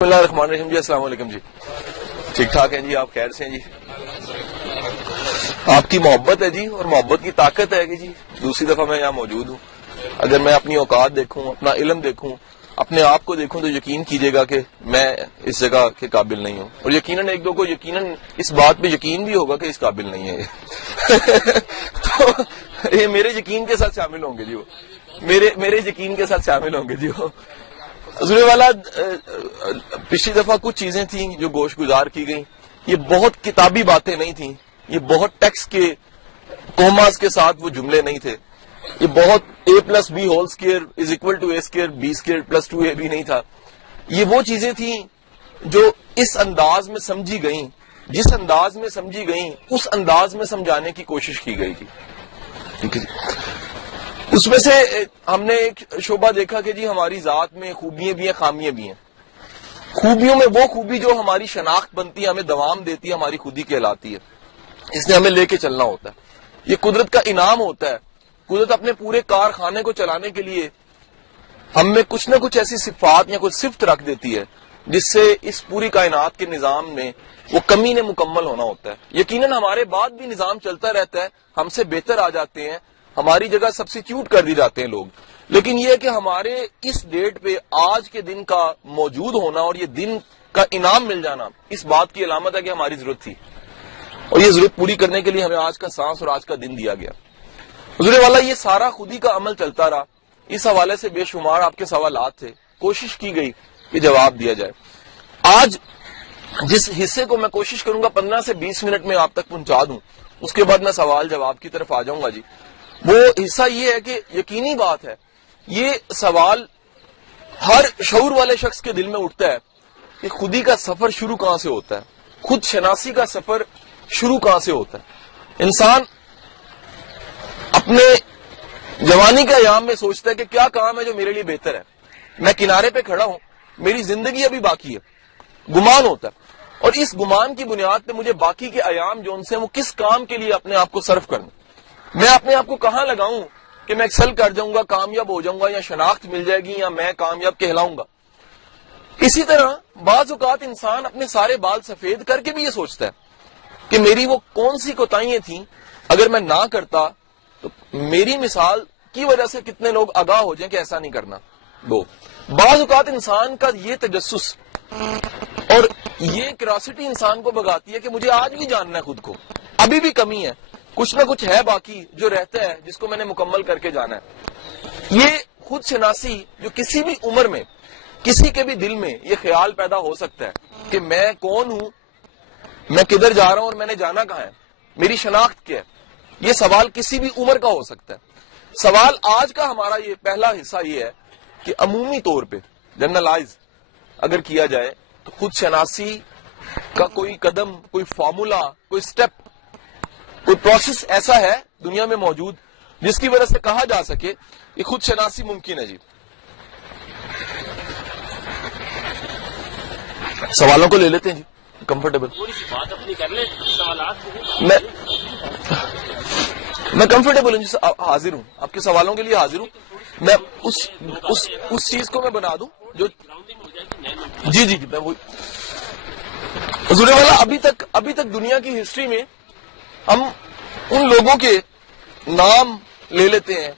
بسم اللہ الرحمن الرحیم جی، السلام علیکم جی. ٹھیک ٹھاک ہیں جی؟ آپ خیر سے ہیں جی؟ آپ کی محبت ہے جی، اور محبت کی طاقت ہے کہ جی دوسری دفعہ میں یہاں موجود ہوں. اگر میں اپنی اوقات دیکھوں، اپنا علم دیکھوں، اپنے آپ کو دیکھوں تو یقین کیجئے گا کہ میں اس جگہ کے قابل نہیں ہوں، اور یقیناً ایک دو کو یقیناً اس بات پہ یقین بھی ہوگا کہ اس قابل نہیں ہے تو یہ میرے یقین کے ساتھ شامل ہوں گے جی، وہ میرے یقین کے ساتھ شامل ہوں گے جی. وہ حضور والا پچھلی دفعہ کچھ چیزیں تھیں جو گوش گزار کی گئیں. یہ بہت کتابی باتیں نہیں تھیں، یہ بہت ٹیکسٹ کے کوماز کے ساتھ وہ جملے نہیں تھے، یہ بہت a+b² = a²b²+2ab نہیں تھا. یہ وہ چیزیں تھیں جو اس انداز میں سمجھی گئیں، جس انداز میں سمجھی گئیں اس انداز میں سمجھانے کی کوشش کی گئی تھی. ٹھیک ہے جی. اس میں سے ہم نے ایک شعبہ دیکھا کہ جی ہماری ذات میں خوبیاں بھی ہیں، خامیاں بھی ہیں. خوبیوں میں وہ خوبی جو ہماری شناخت بنتی ہے، ہمیں دوام دیتی ہے، ہماری خودی کہلاتی ہے. اس نے ہمیں لے کے چلنا ہوتا ہے. یہ قدرت کا انعام ہوتا ہے. قدرت اپنے پورے کارخانے کو چلانے کے لیے ہم میں کچھ نہ کچھ ایسی صفات یا کچھ صفت رکھ دیتی ہے جس سے اس پوری کائنات کے نظام میں وہ کمی نے مکمل ہونا ہوتا ہے. یقیناً ہمارے بعد بھی نظام چلتا رہتا ہے، ہم سے بہتر آ جاتے ہیں، ہماری جگہ سبسٹیٹیوٹ کر دی جاتے ہیں لوگ. لیکن یہ کہ ہمارے اس ڈیٹ پہ آج کے دن کا موجود ہونا اور یہ دن کا انعام مل جانا اس بات کی علامت ہے کہ ہماری ضرورت تھی، اور یہ ضرورت پوری کرنے کے لیے ہمیں آج کا سانس اور آج کا دن دیا گیا. حضور والا یہ سارا خودی کا عمل چلتا رہا. اس حوالے سے بے شمار آپ کے سوالات تھے، کوشش کی گئی کہ جواب دیا جائے. آج جس حصے کو میں کوشش کروں گا 15 سے 20 منٹ میں آپ تک پہنچا دوں، اس کے بعد میں سوال جواب کی طرف آ جاؤں گا جی. وہ حصہ یہ ہے کہ یقینی بات ہے یہ سوال ہر شعور والے شخص کے دل میں اٹھتا ہے کہ خودی کا سفر شروع کہاں سے ہوتا ہے، خود شناسی کا سفر شروع کہاں سے ہوتا ہے. انسان اپنے جوانی کے ایام میں سوچتا ہے کہ کیا کام ہے جو میرے لیے بہتر ہے، میں کنارے پہ کھڑا ہوں، میری زندگی ابھی باقی ہے. گمان ہوتا ہے، اور اس گمان کی بنیاد پہ مجھے باقی کے ایام جو ان سے وہ کس کام کے لیے اپنے آپ کو صرف کرنا، میں اپنے آپ کو کہاں لگاؤں کہ میں ایکسل کر جاؤں گا، کامیاب ہو جاؤں گا، یا شناخت مل جائے گی، یا میں کامیاب کہلاؤں گا. اسی طرح بعض اوقات انسان اپنے سارے بال سفید کر کے بھی یہ سوچتا ہے کہ میری وہ کون سی کوتاہیاں تھیں، اگر میں نہ کرتا تو میری مثال کی وجہ سے کتنے لوگ آگاہ ہو جائیں کہ ایسا نہیں کرنا. بعض اوقات انسان کا یہ تجسس اور یہ کیوریوسٹی انسان کو بگاتی ہے کہ مجھے آج بھی جاننا ہے خود کو، ابھی بھی کمی ہے، کچھ نہ کچھ ہے باقی جو رہتا ہے جس کو میں نے مکمل کر کے جانا ہے. یہ خود شناسی جو کسی بھی عمر میں کسی کے بھی دل میں یہ خیال پیدا ہو سکتا ہے کہ میں کون ہوں، میں کدھر جا رہا ہوں، اور میں نے جانا کہاں ہے، میری شناخت کیا ہے. یہ سوال کسی بھی عمر کا ہو سکتا ہے. سوال آج کا ہمارا یہ پہلا حصہ یہ ہے کہ عمومی طور پہ جنرلائز اگر کیا جائے تو خود شناسی کا کوئی قدم، کوئی فارمولا، کوئی سٹیپ، کوئی پروسیس ایسا ہے دنیا میں موجود جس کی وجہ سے کہا جا سکے کہ خود شناسی ممکن ہے. جی سوالوں کو لے لیتے ہیں جی، کمفرٹیبل میں کمفرٹیبل ہوں جی، حاضر ہوں آپ کے سوالوں کے لیے، حاضر ہوں. میں اس چیز کو میں بنا دوں جو جی میں وہی حضور والا ابھی تک دنیا کی ہسٹری میں ہم ان لوگوں کے نام لے لیتے ہیں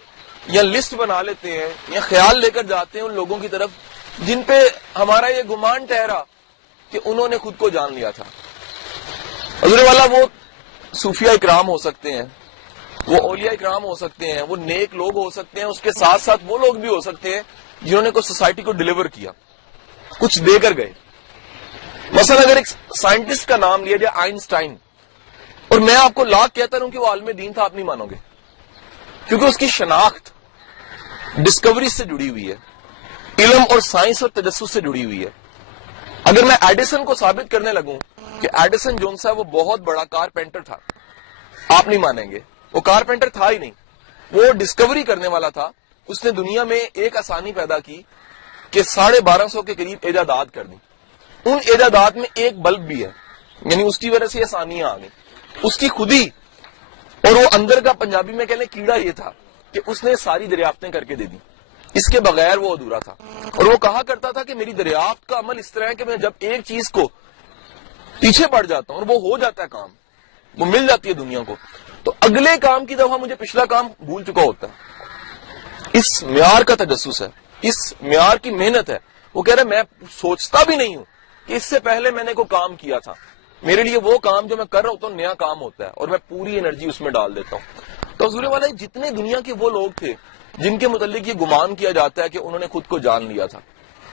یا لسٹ بنا لیتے ہیں یا خیال لے کر جاتے ہیں ان لوگوں کی طرف جن پہ ہمارا یہ گمان ٹھہرا کہ انہوں نے خود کو جان لیا تھا. حضور والا وہ صوفیہ اکرام ہو سکتے ہیں، وہ اولیاء اکرام ہو سکتے ہیں، وہ نیک لوگ ہو سکتے ہیں، اس کے ساتھ ساتھ وہ لوگ بھی ہو سکتے ہیں جنہوں نے کوئی سوسائٹی کو ڈیلیور کیا، کچھ دے کر گئے. مثلا اگر ایک سائنٹسٹ کا نام لیا جائے آئنسٹائن، اور میں آپ کو لاکھ کہتا ہوں کہ وہ عالم دین تھا، آپ نہیں مانو گے، کیونکہ اس کی شناخت ڈسکوری سے جڑی ہوئی ہے، علم اور سائنس اور تجسس سے جڑی ہوئی ہے. اگر میں ایڈیسن کو ثابت کرنے لگوں کہ ایڈیسن جو ہے وہ بہت بڑا کارپینٹر تھا، آپ نہیں مانیں گے. وہ کارپینٹر تھا ہی نہیں، وہ ڈسکوری کرنے والا تھا. اس نے دنیا میں ایک آسانی پیدا کی کہ 1250 کے قریب ایجادات کر دی. ان ایجادات میں ایک بلب بھی ہے، یعنی اس کی وجہ سے آسانیاں آ گئی. اس کی خودی اور وہ اندر کا پنجابی میں کہنے کیڑا یہ تھا کہ اس نے ساری دریافتیں کر کے دے دی. اس کے بغیر وہ ادھورا تھا. اور وہ کہا کرتا تھا کہ میری دریافت کا عمل اس طرح ہے کہ میں جب ایک چیز کو پیچھے پڑ جاتا ہوں اور وہ ہو جاتا ہے کام, وہ مل جاتی ہے دنیا کو, تو اگلے کام کی دفعہ مجھے پچھلا کام بھول چکا ہوتا ہے. اس معیار کا تجسس ہے, اس معیار کی محنت ہے. وہ کہہ رہے میں سوچتا بھی نہیں ہوں کہ اس سے پہلے میں نے کوئی کام کیا تھا, میرے لیے وہ کام جو میں کر رہا ہوتا ہوں نیا کام ہوتا ہے اور میں پوری انرجی اس میں ڈال دیتا ہوں. تو حضور والا جتنے دنیا کے وہ لوگ تھے جن کے متعلق یہ گمان کیا جاتا ہے کہ انہوں نے خود کو جان لیا تھا,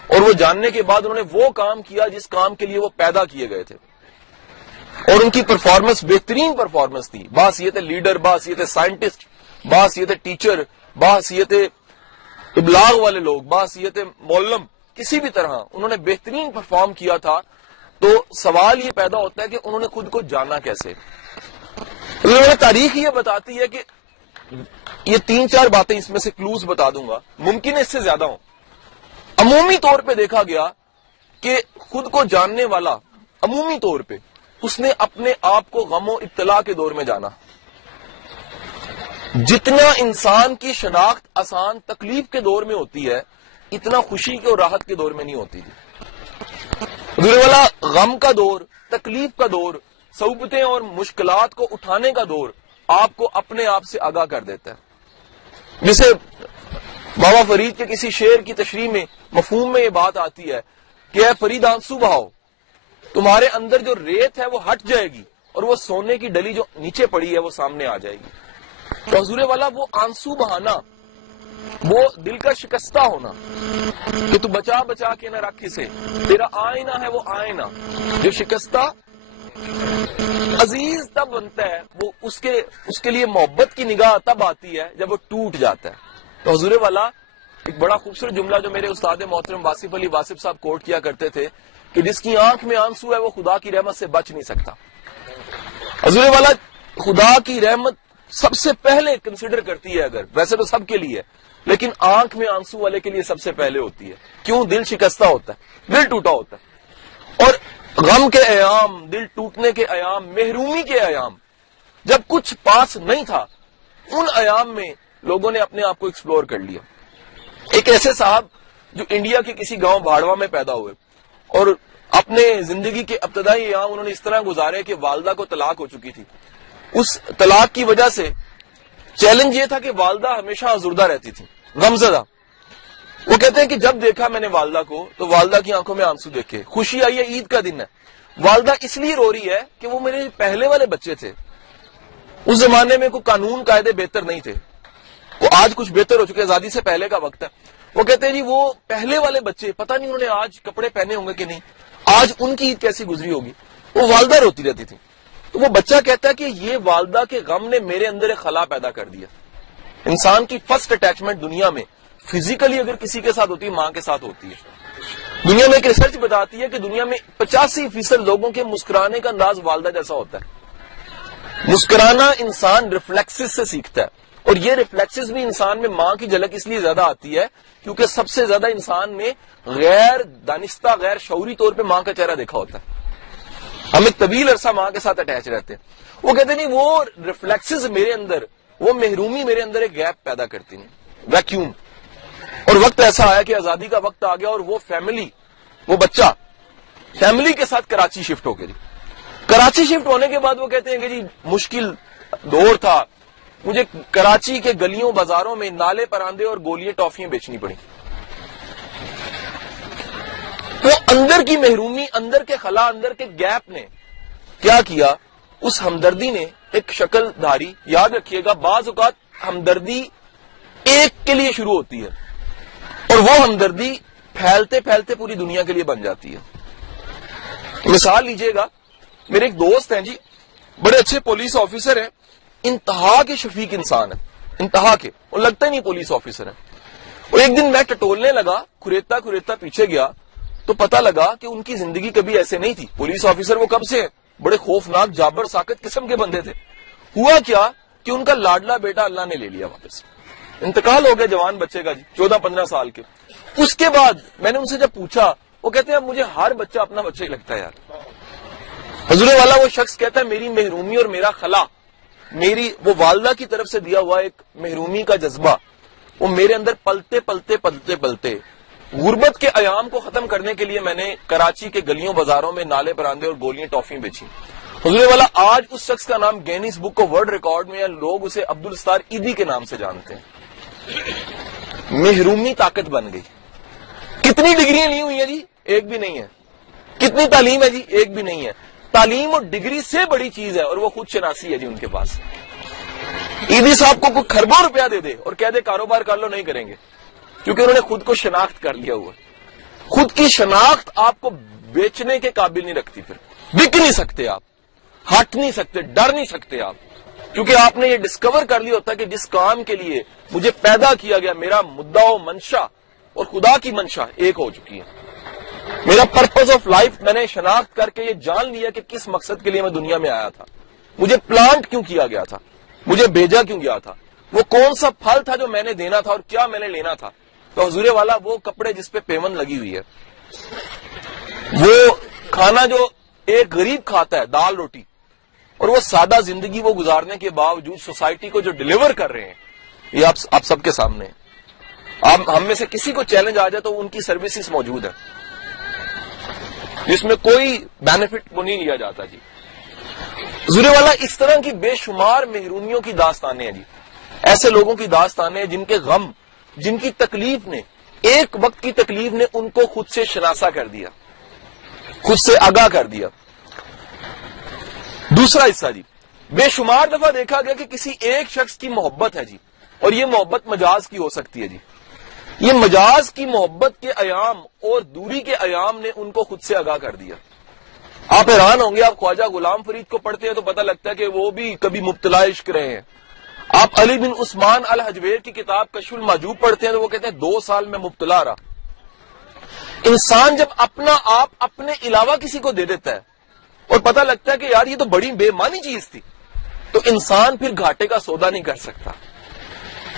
اور وہ جاننے کے بعد انہوں نے وہ کام کیا جس کام کے لیے وہ پیدا کیے گئے تھے, اور ان کی پرفارمنس بہترین پرفارمنس تھی, بحیثیت لیڈر, بحیثیت سائنٹسٹ, بحیثیت ٹیچر, بحیثیت ابلاغ والے لوگ, بحیثیت معلم, کسی بھی طرح انہوں نے بہترین پرفارم کیا تھا. تو سوال یہ پیدا ہوتا ہے کہ انہوں نے خود کو جانا کیسے. تاریخ یہ بتاتی ہے کہ یہ 3-4 باتیں اس میں سے کلوز بتا دوں گا, ممکن ہے اس سے زیادہ ہوں. عمومی طور پہ دیکھا گیا کہ خود کو جاننے والا عمومی طور پہ اس نے اپنے آپ کو غم و ابتلا کے دور میں جانا. جتنا انسان کی شناخت آسان تکلیف کے دور میں ہوتی ہے اتنا خوشی کے اور راحت کے دور میں نہیں ہوتی تھی. حضور والا غم کا دور, تکلیف کا دور, صعوبتیں اور مشکلات کو اٹھانے کا دور آپ کو اپنے آپ سے آگاہ کر دیتا ہے. جسے بابا فرید کے کسی شعر کی تشریح میں مفہوم میں یہ بات آتی ہے کہ اے فرید آنسو بہاؤ, تمہارے اندر جو ریت ہے وہ ہٹ جائے گی اور وہ سونے کی ڈلی جو نیچے پڑی ہے وہ سامنے آ جائے گی. تو حضور والا وہ آنسو بہانا, وہ دل کا شکستہ ہونا کہ تو بچا بچا کے نہ رکھ اسے, تیرا آئینہ ہے وہ آئینہ, جو شکستہ عزیز تب بنتا ہے, وہ اس کے لیے محبت کی نگاہ تب آتی ہے جب وہ ٹوٹ جاتا ہے. تو حضور والا ایک بڑا خوبصورت جملہ جو میرے استاد محترم واصف علی واصف صاحب کوٹ کیا کرتے تھے کہ جس کی آنکھ میں آنسو ہے وہ خدا کی رحمت سے بچ نہیں سکتا. حضور والا خدا کی رحمت سب سے پہلے کنسیڈر کرتی ہے, اگر ویسے تو سب کے لیے, لیکن آنکھ میں آنسو والے کے لیے سب سے پہلے ہوتی ہے. کیوں؟ دل شکستہ ہوتا ہے, دل ٹوٹا ہوتا ہے. اور غم کے ایام, دل ٹوٹنے کے ایام, محرومی کے ایام, جب کچھ پاس نہیں تھا, ان ایام میں لوگوں نے اپنے آپ کو ایکسپلور کر لیا. ایک ایسے صاحب جو انڈیا کے کسی گاؤں بھاڑوا میں پیدا ہوئے اور اپنے زندگی کے ابتدائی ایام انہوں نے اس طرح گزارے کہ والدہ کو طلاق ہو چکی تھی. اس طلاق کی وجہ سے چیلنج یہ تھا کہ والدہ ہمیشہ آزردہ رہتی تھی, غمزدہ. وہ کہتے ہیں کہ جب دیکھا میں نے والدہ کو تو والدہ کی آنکھوں میں آنسو دیکھے. خوشی آئی ہے, عید کا دن ہے, والدہ اس لیے رو رہی ہے کہ وہ میرے پہلے والے بچے تھے. اس زمانے میں کوئی قانون قاعدے بہتر نہیں تھے, وہ آج کچھ بہتر ہو چکے, آزادی سے پہلے کا وقت ہے. وہ کہتے ہیں جی وہ پہلے والے بچے, پتہ نہیں انہوں نے آج کپڑے پہنے ہوں گے کہ نہیں, آج ان کی عید کیسی گزری ہوگی. وہ والدہ روتی رہتی تھی. تو وہ بچہ کہتا ہے کہ یہ والدہ کے غم نے میرے اندر ایک خلا پیدا کر دیا. انسان کی فرسٹ اٹیچمنٹ دنیا میں فزیکلی اگر کسی کے ساتھ ہوتی ہے, ماں کے ساتھ ہوتی ہے. دنیا میں ایک ریسرچ بتاتی ہے کہ دنیا میں 85% لوگوں کے مسکرانے کا انداز والدہ جیسا ہوتا ہے. مسکرانا انسان ریفلیکسز سے سیکھتا ہے, اور یہ ریفلیکسز بھی انسان میں ماں کی جھلک اس لیے زیادہ آتی ہے کیونکہ سب سے زیادہ انسان میں غیر دانستہ, غیر شعوری طور پہ ماں کا چہرہ دیکھا ہوتا ہے. ہم ایک طویل عرصہ ماں کے ساتھ اٹیچ رہتے ہیں. وہ کہتے ہیں نہیں, وہ ریفلیکسز میرے اندر, وہ محرومی میرے اندر ایک گیپ پیدا کرتی ہیں, ویکیوم. اور وقت ایسا آیا کہ آزادی کا وقت آ گیا اور وہ فیملی, وہ بچہ فیملی کے ساتھ کراچی شفٹ ہو گئی. کراچی شفٹ ہونے کے بعد وہ کہتے ہیں کہ جی مشکل دور تھا, مجھے کراچی کے گلیوں بازاروں میں نالے پراندے اور گولیاں ٹافیاں بیچنی پڑی. وہ اندر کی محرومی, اندر کے خلا, اندر کے گیپ نے کیا کیا, اس ہمدردی نے ایک شکل دھاری. یاد رکھیے گا بعض اوقات ہمدردی ایک کے لیے شروع ہوتی ہے اور وہ ہمدردی پھیلتے پھیلتے پوری دنیا کے لیے بن جاتی ہے. مثال لیجئے گا, میرے ایک دوست ہیں جی, بڑے اچھے پولیس آفیسر ہیں, انتہا کے شفیق انسان ہیں, انتہا کے, اور لگتا ہی نہیں پولیس آفیسر ہیں. اور ایک دن میں ٹٹولنے لگا, کھریتا کھریتا پیچھے گیا تو پتا لگا کہ ان کی زندگی کبھی ایسے نہیں تھی. پولیس آفیسر وہ کب سے ہیں, بڑے خوفناک جابر ساکت قسم کے بندے تھے. ہوا کیا کہ ان کا لاڈلا بیٹا اللہ نے لے لیا واپس, انتقال ہو گیا جوان بچے کا جی, 14-15 سال کے. اس کے بعد میں نے ان سے جب پوچھا, وہ کہتے ہیں اب مجھے ہر بچہ اپنا بچہ ہی لگتا ہے یار. حضور والا وہ شخص کہتا ہے میری محرومی اور میرا خلا, میری وہ والدہ کی طرف سے دیا ہوا ایک محرومی کا جذبہ, وہ میرے اندر پلتے پلتے پلتے پلتے غربت کے ایام کو ختم کرنے کے لیے میں نے کراچی کے گلیوں بازاروں میں نالے براندے اور گولیاں ٹافیاں بیچی. حضور والا آج اس شخص کا نام Guinness book of world record میں لوگ اسے عبدالستار ایدی کے نام سے جانتے ہیں. محرومی طاقت بن گئی. کتنی ڈگریاں لی ہوئی ہیں جی؟ ایک بھی نہیں ہے. کتنی تعلیم ہے جی؟ ایک بھی نہیں ہے. تعلیم اور ڈگری سے بڑی چیز ہے اور وہ خود شناسی ہے جی ان کے پاس. ایدی صاحب کو کوئی خربوں روپیہ دے دے اور کہہ دے کاروبار کر لو، نہیں کریں گے، کیونکہ انہوں نے خود کو شناخت کر لیا ہوا. خود کی شناخت آپ کو بیچنے کے قابل نہیں رکھتی. پھر بک نہیں سکتے آپ، ہٹ نہیں سکتے، ڈر نہیں سکتے آپ، کیونکہ آپ نے یہ ڈسکور کر لیا ہوتا ہے کہ جس کام کے لیے مجھے پیدا کیا گیا، میرا مدعا و منشا اور خدا کی منشا ایک ہو چکی ہے. میرا پرپز آف لائف میں نے شناخت کر کے یہ جان لیا کہ کس مقصد کے لیے میں دنیا میں آیا تھا، مجھے پلانٹ کیوں کیا گیا تھا، مجھے بھیجا کیوں گیا تھا، وہ کون سا پھل تھا جو میں نے دینا تھا اور کیا میں نے لینا تھا. تو حضور والا وہ کپڑے جس پہ پیمن لگی ہوئی ہے، وہ کھانا جو ایک غریب کھاتا ہے، دال روٹی، اور وہ سادہ زندگی وہ گزارنے کے باوجود سوسائٹی کو جو ڈیلیور کر رہے ہیں، یہ آپ سب کے سامنے ہے. ہم میں سے کسی کو چیلنج آ جائے تو ان کی سروسز موجود ہے جس میں کوئی بینیفٹ کو نہیں لیا جاتا جی. حضور والا اس طرح کی بے شمار محرومیوں کی داستانیں ہیں جی. ایسے لوگوں کی داستانیں ہیں جن کے غم، جن کی تکلیف نے، ایک وقت کی تکلیف نے ان کو خود سے شناسا کر دیا، خود سے آگاہ کر دیا. دوسرا حصہ جی، بے شمار دفعہ دیکھا گیا کہ کسی ایک شخص کی محبت ہے جی، اور یہ محبت مجاز کی ہو سکتی ہے جی. یہ مجاز کی محبت کے ایام اور دوری کے ایام نے ان کو خود سے آگاہ کر دیا. آپ حیران ہوں گے، آپ خواجہ غلام فرید کو پڑھتے ہیں تو پتہ لگتا ہے کہ وہ بھی کبھی مبتلا عشق رہے ہیں. آپ علی بن عثمان الحجویر کی کتاب کشف المحجوب پڑھتے ہیں تو وہ کہتے ہیں 2 سال میں مبتلا رہا. انسان جب اپنا آپ اپنے علاوہ کسی کو دے دیتا ہے اور پتہ لگتا ہے کہ یار یہ تو بڑی بے معنی چیز تھی، تو انسان پھر گھاٹے کا سودا نہیں کر سکتا.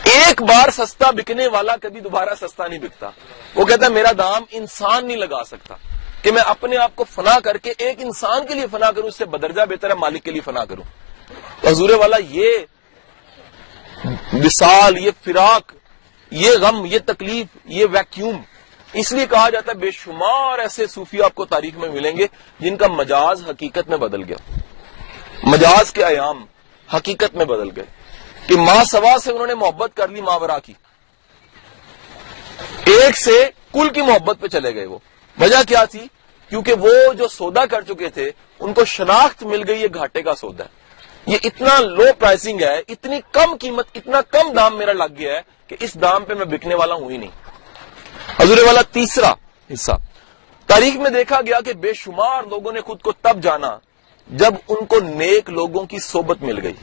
ایک بار سستا بکنے والا کبھی دوبارہ سستا نہیں بکتا. وہ کہتا ہے میرا دام انسان نہیں لگا سکتا کہ میں اپنے آپ کو فنا کر کے ایک انسان کے لیے فنا کروں، اس سے بدرجہ بہتر ہے مالک کے لیے فنا کروں. حضور والا یہ وصال، یہ فراق، یہ غم، یہ تکلیف، یہ ویکیوم، اس لیے کہا جاتا ہے بے شمار ایسے صوفی آپ کو تاریخ میں ملیں گے جن کا مجاز حقیقت میں بدل گیا. مجاز کے ایام حقیقت میں بدل گئے کہ ماں سوا سے انہوں نے محبت کر لی، ماورا کی، ایک سے کل کی محبت پہ چلے گئے. وہ وجہ کیا تھی؟ کیونکہ وہ جو سودا کر چکے تھے ان کو شناخت مل گئی، یہ گھاٹے کا سودا ہے، یہ اتنا لو پرائسنگ ہے، اتنی کم قیمت، اتنا کم دام میرا لگ گیا ہے کہ اس دام پہ میں بکنے والا ہوں ہی نہیں. حضور والا تیسرا حصہ، تاریخ میں دیکھا گیا کہ بے شمار لوگوں نے خود کو تب جانا جب ان کو نیک لوگوں کی صحبت مل گئی.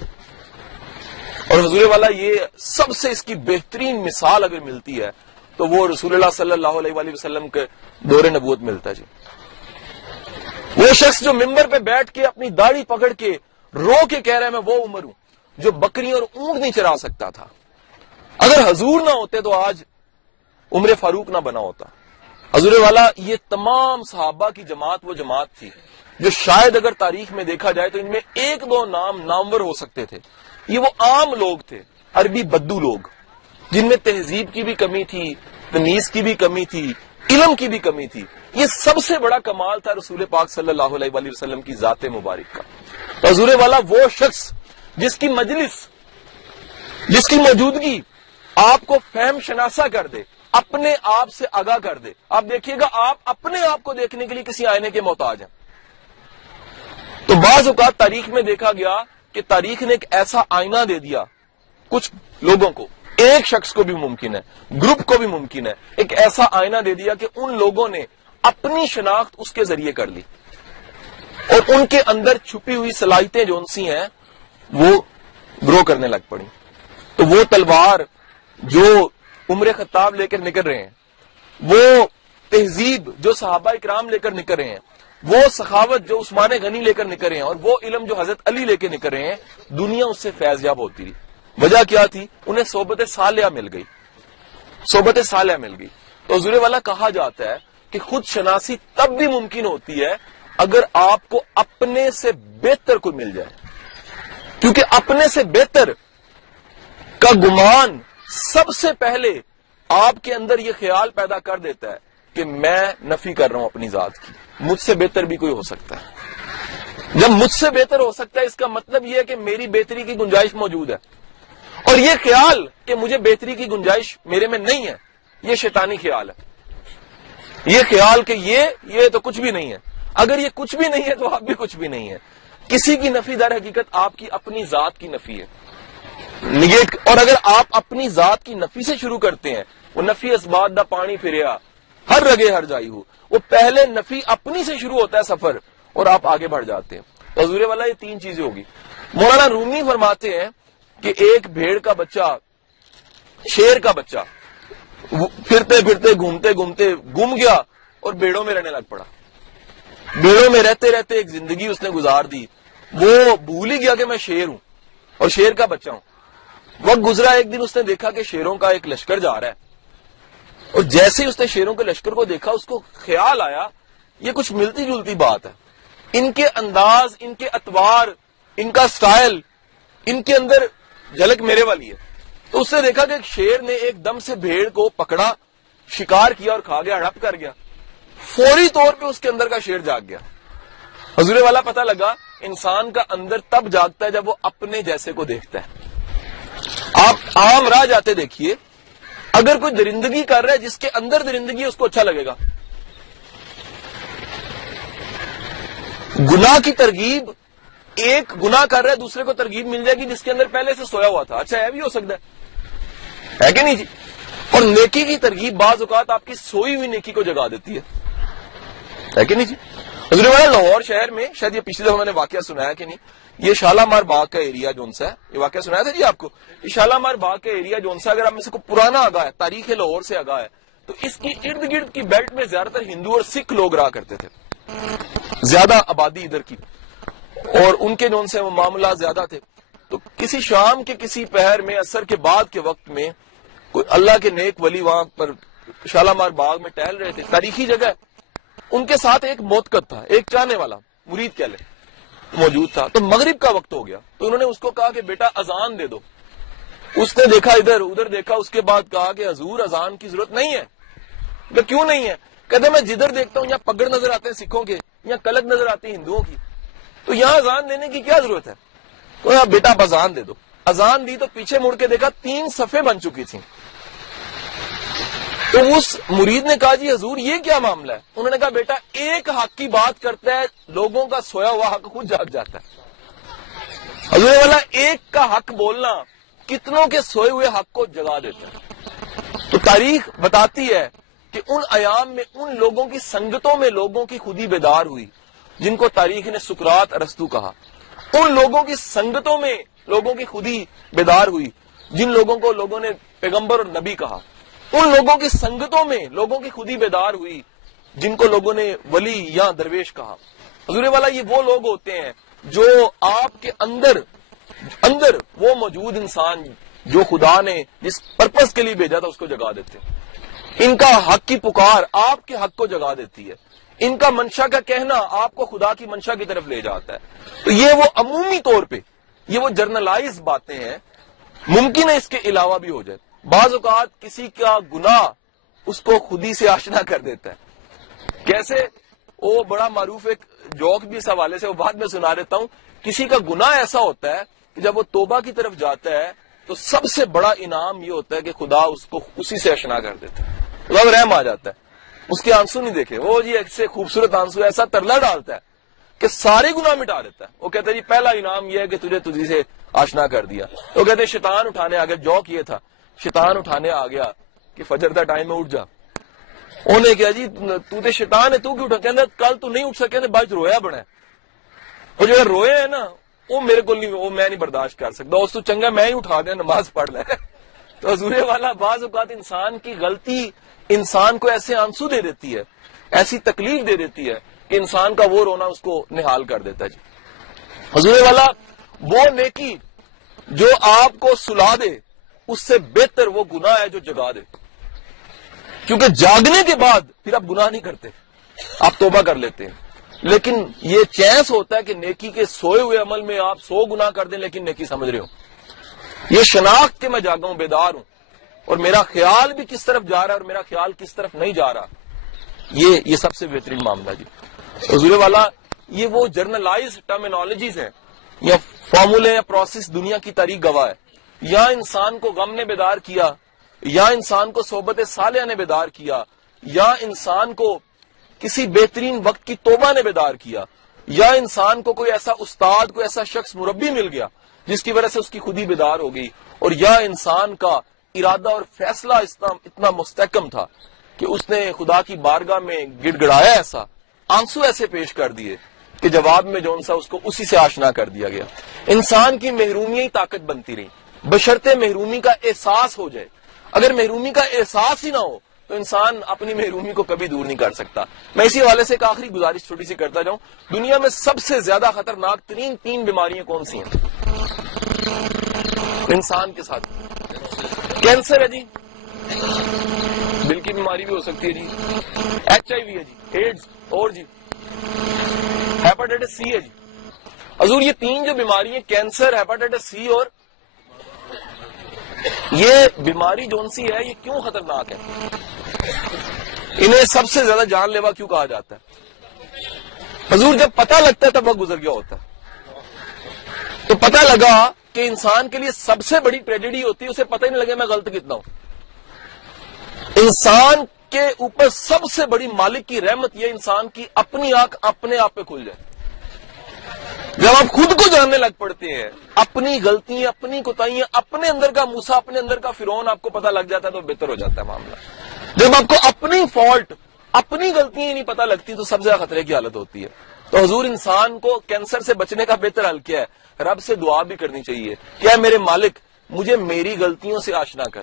اور حضور والا یہ سب سے اس کی بہترین مثال اگر ملتی ہے تو وہ رسول اللہ صلی اللہ علیہ وآلہ وسلم کے دور نبوت ملتا ہے جی. وہ شخص جو ممبر پہ بیٹھ کے اپنی داڑھی پکڑ کے رو کے کہہ رہا ہے میں وہ عمر ہوں جو بکریاں اور اونٹ نہیں چرا سکتا تھا. اگر حضور نہ ہوتے تو آج عمر فاروق نہ بنا ہوتا. حضور والا یہ تمام صحابہ کی جماعت وہ جماعت تھی جو شاید اگر تاریخ میں دیکھا جائے تو ان میں 1-2 نام نامور ہو سکتے تھے. یہ وہ عام لوگ تھے، عربی بدو لوگ، جن میں تہذیب کی بھی کمی تھی، تمیز کی بھی کمی تھی، علم کی بھی کمی تھی. یہ سب سے بڑا کمال تھا رسول پاک صلی اللہ علیہ وآلہ وسلم کی ذات مبارک کا. حضور والا وہ شخص جس کی مجلس، جس کی موجودگی آپ کو فہم شناسا کر دے، اپنے آپ سے آگاہ کر دے. آپ دیکھیے گا آپ اپنے آپ کو دیکھنے کے لیے کسی آئینے کے محتاج ہیں. تو بعض اوقات تاریخ میں دیکھا گیا کہ تاریخ نے ایک ایسا آئینہ دے دیا کچھ لوگوں کو، ایک شخص کو بھی ممکن ہے، گروپ کو بھی ممکن ہے، ایک ایسا آئینہ دے دیا کہ ان لوگوں نے اپنی شناخت اس کے ذریعے کر لی اور ان کے اندر چھپی ہوئی صلاحیتیں جو ان سی ہیں وہ گرو کرنے لگ پڑی. تو وہ تلوار جو عمر خطاب لے کر نکل رہے ہیں، وہ تہذیب جو صحابہ اکرام لے کر نکل رہے ہیں، وہ سخاوت جو عثمان غنی لے کر نکل رہے ہیں، اور وہ علم جو حضرت علی لے کے نکل رہے ہیں، دنیا اس سے فیض یاب ہوتی رہی. وجہ کیا تھی؟ انہیں صحبت صالحہ مل گئی، صحبت صالحہ مل گئی. تو حضور والا کہا جاتا ہے کہ خود شناسی تب بھی ممکن ہوتی ہے اگر آپ کو اپنے سے بہتر کوئی مل جائے، کیونکہ اپنے سے بہتر کا گمان سب سے پہلے آپ کے اندر یہ خیال پیدا کر دیتا ہے کہ میں نفی کر رہا ہوں اپنی ذات کی، مجھ سے بہتر بھی کوئی ہو سکتا ہے۔ جب مجھ سے بہتر ہو سکتا ہے اس کا مطلب یہ ہے کہ میری بہتری کی گنجائش موجود ہے، اور یہ خیال کہ مجھے بہتری کی گنجائش میرے میں نہیں ہے، یہ شیطانی خیال ہے۔ یہ خیال کہ یہ تو کچھ بھی نہیں ہے، اگر یہ کچھ بھی نہیں ہے تو آپ بھی کچھ بھی نہیں ہے۔ کسی کی نفی در حقیقت آپ کی اپنی ذات کی نفی ہے، نگیٹ۔ اور اگر آپ اپنی ذات کی نفی سے شروع کرتے ہیں، وہ نفی اسبات دا پانی پھریا ہر رگے ہر جائی ہو، وہ پہلے نفی اپنی سے شروع ہوتا ہے سفر، اور آپ آگے بڑھ جاتے ہیں۔ تو حضور والا یہ تین چیزیں ہوگی۔ مولانا رومی فرماتے ہیں کہ ایک بھیڑ کا بچہ، شیر کا بچہ پھرتے پھرتے گھومتے گھومتے گم گیا اور بیڑوں میں رہنے لگ پڑا۔ بیڑوں میں رہتے رہتے ایک زندگی اس نے گزار دی، وہ بھول ہی گیا کہ میں شیر ہوں اور شیر کا بچہ ہوں۔ وقت گزرا، ایک دن اس نے دیکھا کہ شیروں کا ایک لشکر جا رہا ہے، اور جیسے ہی اس نے شیروں کے لشکر کو دیکھا اس کو خیال آیا یہ کچھ ملتی جلتی بات ہے، ان کے انداز، ان کے اطوار، ان کا سٹائل، ان کے اندر جھلک میرے والی ہے۔ تو اس نے دیکھا کہ شیر نے ایک دم سے بھیڑ کو پکڑا، شکار کیا اور کھا گیا، ہڑپ کر گیا۔ فوری طور پہ اس کے اندر کا شیر جاگ گیا۔ حضور والا پتہ لگا انسان کا اندر تب جاگتا ہے جب وہ اپنے جیسے کو دیکھتا ہے۔ آپ عام راہ جاتے دیکھیے، اگر کوئی درندگی کر رہا ہے جس کے اندر درندگی ہے اس کو اچھا لگے گا۔ گناہ کی ترغیب، ایک گناہ کر رہا ہے دوسرے کو ترغیب مل جائے گی جس کے اندر پہلے سے سویا ہوا تھا، اچھا ہے بھی ہو سکتا ہے کہ نہیں جی؟ اور نیکی کی ترغیب بعض اوقات آپ کی سوئی ہوئی نیکی کو جگا دیتی ہے کہ نہیں جی؟ حضور والا لاہور شہر میں، شاید یہ پچھلے دفعہ میں نے واقعہ سنایا کہ نہیں، یہ شالامار باغ کا ایریا جون سا ہے، یہ واقعہ سنایا تھا جی آپ کو؟ یہ شالامار باغ کا ایریا جون سا، اگر آپ میں سے کو پرانا آگاہ ہے، تاریخ لاہور سے آگاہ ہے، تو اس کی ارد گرد کی بیلٹ میں زیادہ تر ہندو اور سکھ لوگ رہا کرتے تھے، زیادہ آبادی ادھر کی، اور ان کے جون سے معاملات زیادہ تھے۔ تو کسی شام کے کسی پہر میں، عصر کے بعد کے وقت میں، کوئی اللہ کے نیک ولی وہاں پر شالامار باغ میں ٹہل رہے تھے، تاریخی جگہ ہے۔ ان کے ساتھ ایک موتقد تھا، ایک چاہنے والا مرید کہہ لے، موجود تھا۔ تو مغرب کا وقت ہو گیا، تو انہوں نے اس کو کہا کہ بیٹا اذان دے دو۔ اس نے دیکھا ادھر ادھر دیکھا، اس کے بعد کہا کہ حضور اذان کی ضرورت نہیں ہے۔ کہ کیوں نہیں ہے؟ کہتے میں جدھر دیکھتا ہوں یہاں پگڑ نظر آتے ہیں سکھوں کے، یہاں کلک نظر آتی ہے ہندوؤں کی، تو یہاں اذان دینے کی کیا ضرورت ہے؟ تو بیٹا آپ اذان دے دو۔ اذان دی تو پیچھے مڑ کے دیکھا 3 صفیں بن چکی تھیں۔ تو اس مرید نے کہا جی حضور یہ کیا معاملہ ہے؟ انہوں نے کہا بیٹا ایک حق کی بات کرتا ہے، لوگوں کا سویا ہوا حق خود جاگ جاتا ہے۔ حضور والا ایک کا حق بولنا کتنوں کے سوئے ہوئے حق کو جگا دیتا ہے۔ تو تاریخ بتاتی ہے کہ ان ایام میں ان لوگوں کی سنگتوں میں لوگوں کی خودی بیدار ہوئی جن کو تاریخ نے سقراط ارسطو کہا۔ ان لوگوں کی سنگتوں میں لوگوں کی خودی بیدار ہوئی جن لوگوں کو لوگوں نے پیغمبر اور نبی کہا۔ ان لوگوں کی سنگتوں میں لوگوں کی خودی بیدار ہوئی جن کو لوگوں نے ولی یا درویش کہا۔ حضور والا یہ وہ لوگ ہوتے ہیں جو آپ کے اندر وہ موجود انسان جو خدا نے جس پرپس کے لیے بھیجا تھا اس کو جگا دیتے ہیں۔ ان کا حق کی پکار آپ کے حق کو جگا دیتی ہے، ان کا منشا کا کہنا آپ کو خدا کی منشا کی طرف لے جاتا ہے۔ تو یہ وہ عمومی طور پہ یہ وہ جرنلائز باتیں ہیں، ممکن ہے اس کے علاوہ بھی ہو جائے۔ بعض اوقات کسی کا گناہ اس کو خودی سے آشنا کر دیتا ہے۔ کیسے؟ وہ بڑا معروف ایک جوک بھی اس حوالے سے وہ بعد میں سنا دیتا ہوں۔ کسی کا گناہ ایسا ہوتا ہے کہ جب وہ توبہ کی طرف جاتا ہے تو سب سے بڑا انعام یہ ہوتا ہے کہ خدا اس کو اسی سے آشنا کر دیتا ہے، خدا رحم آ جاتا ہے۔ اس کے آنسو نہیں دیکھے، وہ جی ایسے خوبصورت آنسو ایسا ترلا ڈالتا ہے کہ سارے گناہ مٹا دیتا ہے۔ وہ کہتے ہیں جی پہلا انعام یہ ہے کہ تجھے سے آشنا کر دیا۔ وہ کہتے ہیں شیطان اٹھانے آ گیا، جوک یہ تھا، شیطان اٹھانے آ گیا کہ فجر دا ٹائم میں اٹھ جا۔ انہیں کہا جی تو تے شیطان ہے، تو کیوں اٹھا؟ کہتے کل تو نہیں اٹھ سکے، بعد رویا بنا ہے۔ وہ جو روئے ہیں نا وہ میرے کو نہیں، وہ میں نہیں برداشت کر سکتا، اس تو چنگا میں ہی اٹھا دیا، نماز پڑھ لے۔ تو حضور والا بعض اوقات انسان کی غلطی انسان کو ایسے آنسو دے دیتی ہے، ایسی تکلیف دے دیتی ہے کہ انسان کا وہ رونا اس کو نہال کر دیتا ہے جی۔ حضور والا وہ نیکی جو آپ کو سلا دے اس سے بہتر وہ گناہ ہے جو جگا دے، کیونکہ جاگنے کے بعد پھر آپ گناہ نہیں کرتے، آپ توبہ کر لیتے ہیں۔ لیکن یہ چانس ہوتا ہے کہ نیکی کے سوئے ہوئے عمل میں آپ 100 گناہ کر دیں لیکن نیکی سمجھ رہے ہو۔ یہ شناخت کہ میں جاگا ہوں، بیدار ہوں، اور میرا خیال بھی کس طرف جا رہا ہے اور میرا خیال کس طرف نہیں جا رہا، یہ سب سے بہترین معاملہ جی۔ حضور والا یہ وہ جرنلائز ٹرمینالوجیز ہیں یا فارمولے یا پروسیس دنیا کی تاریخ گواہ ہے۔ یا انسان کو غم نے بیدار کیا، یا انسان کو صحبت صالحہ نے بیدار کیا، یا انسان کو کسی بہترین وقت کی توبہ نے بیدار کیا، یا انسان کو کوئی ایسا استاد، کوئی ایسا شخص مربی مل گیا جس کی وجہ سے اس کی خودی بیدار ہو گئی، اور یا انسان کا ارادہ اور فیصلہ اتنا مستحکم تھا کہ اس نے خدا کی بارگاہ میں گڑ گڑایا، ایسا آنسو ایسے پیش کر دیے کہ جواب میں جو اس کو اسی سے آشنا کر دیا گیا۔ انسان کی محرومی ہی طاقت بنتی رہی، بشرطے محرومی کا احساس ہو جائے۔ اگر محرومی کا احساس ہی نہ ہو تو انسان اپنی محرومی کو کبھی دور نہیں کر سکتا۔ میں اسی حوالے سے ایک آخری گزارش چھوٹی سی کرتا جاؤں، دنیا میں سب سے زیادہ خطرناک ترین 3 بیماریاں کون سی ہیں انسان کے ساتھ؟ کینسر ہے جی، دل کی بیماری بھی ہو سکتی ہے جی، HIV ہے جی، ایڈز، اور جی ہیپاٹائٹس C ہے جی۔ حضور یہ 3 جو بیماری ہیں، کینسر، ہیپاٹائٹس C اور یہ بیماری جون سی ہے، یہ کیوں خطرناک ہے؟ انہیں سب سے زیادہ جان لیوا کیوں کہا جاتا ہے؟ حضور جب پتہ لگتا ہے تب وقت گزر گیا ہوتا ہے۔ تو پتہ لگا کہ انسان کے لیے سب سے بڑی ٹریجڈی ہوتی ہے اسے پتہ ہی نہیں لگے میں غلط کتنا ہوں۔ انسان کے اوپر سب سے بڑی مالک کی رحمت یہ انسان کی اپنی آنکھ اپنے آپ پہ کھل جائے۔ جب آپ خود کو جاننے لگ پڑتے ہیں، اپنی غلطیاں، اپنی کوتاہیاں، اپنے اندر کا موسیٰ، اپنے اندر کا فرعون آپ کو پتہ لگ جاتا ہے تو بہتر ہو جاتا ہے معاملہ۔ جب آپ کو اپنی فالٹ، اپنی غلطیاں نہیں پتہ لگتی تو سب سے زیادہ خطرے کی حالت ہوتی ہے۔ تو حضور انسان کو کینسر سے بچنے کا بہتر حل کیا ہے؟ رب سے دعا بھی کرنی چاہیے، کیا میرے مالک مجھے میری غلطیوں سے آشنا کر،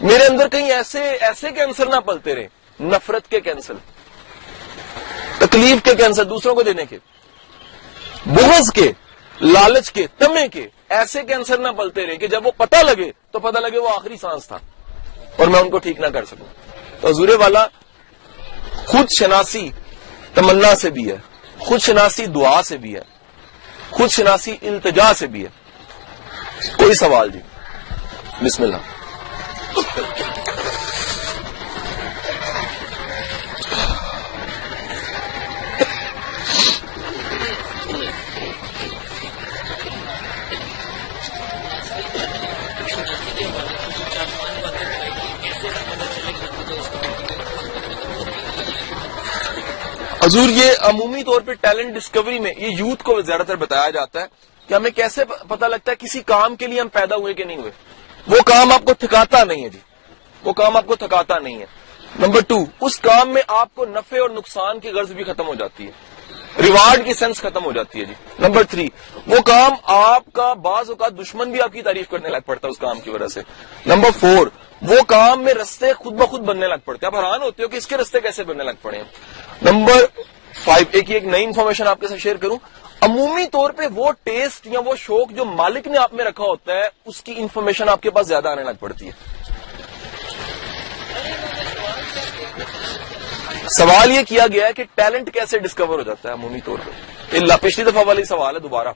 میرے اندر کہیں ایسے کینسر نہ پلتے رہے، نفرت کے کینسر، تکلیف کے کینسر، دوسروں کو دینے کے، بغض کے، لالچ کے، طمع کے، ایسے کینسر نہ پلتے رہے کہ جب وہ پتہ لگے تو پتہ لگے وہ آخری سانس تھا اور میں ان کو ٹھیک نہ کر سکوں۔ تو حضور والا خود شناسی تمنا سے بھی ہے، خود شناسی دعا سے بھی ہے، خود شناسی التجا سے بھی ہے۔ کوئی سوال جی؟ بسم اللہ۔ حضور یہ عمومی طور پہ ٹیلنٹ ڈسکوری میں یہ یوتھ کو زیادہ تر بتایا جاتا ہے کہ ہمیں کیسے پتہ لگتا ہے کسی کام کے لیے ہم پیدا ہوئے کہ نہیں ہوئے۔ وہ کام آپ کو تھکاتا نہیں ہے جی، وہ کام آپ کو تھکاتا نہیں ہے۔ نمبر 2، اس کام میں آپ کو نفع اور نقصان کی غرض بھی ختم ہو جاتی ہے، ریوارڈ کی سینس ختم ہو جاتی ہے جی۔ نمبر 3، وہ کام آپ کا بعض اوقات دشمن بھی آپ کی تعریف کرنے لگ پڑتا ہے اس کام کی وجہ سے۔ نمبر 4، وہ کام میں رستے خود بخود بننے لگ پڑتے ہیں، آپ حیران ہوتے ہو کہ اس کے رستے کیسے بننے لگ پڑے ہیں۔ نمبر 5، ایک نئی انفارمیشن آپ کے ساتھ شیئر کروں، عمومی طور پہ وہ ٹیسٹ یا وہ شوق جو مالک نے آپ میں رکھا ہوتا ہے اس کی انفارمیشن آپ کے پاس زیادہ آنے لگ پڑتی ہے۔ سوال یہ کیا گیا ہے کہ ٹیلنٹ کیسے ڈسکور ہو جاتا ہے عمومی طور پہ؟ اللہ پچھلی دفعہ والی سوال ہے دوبارہ۔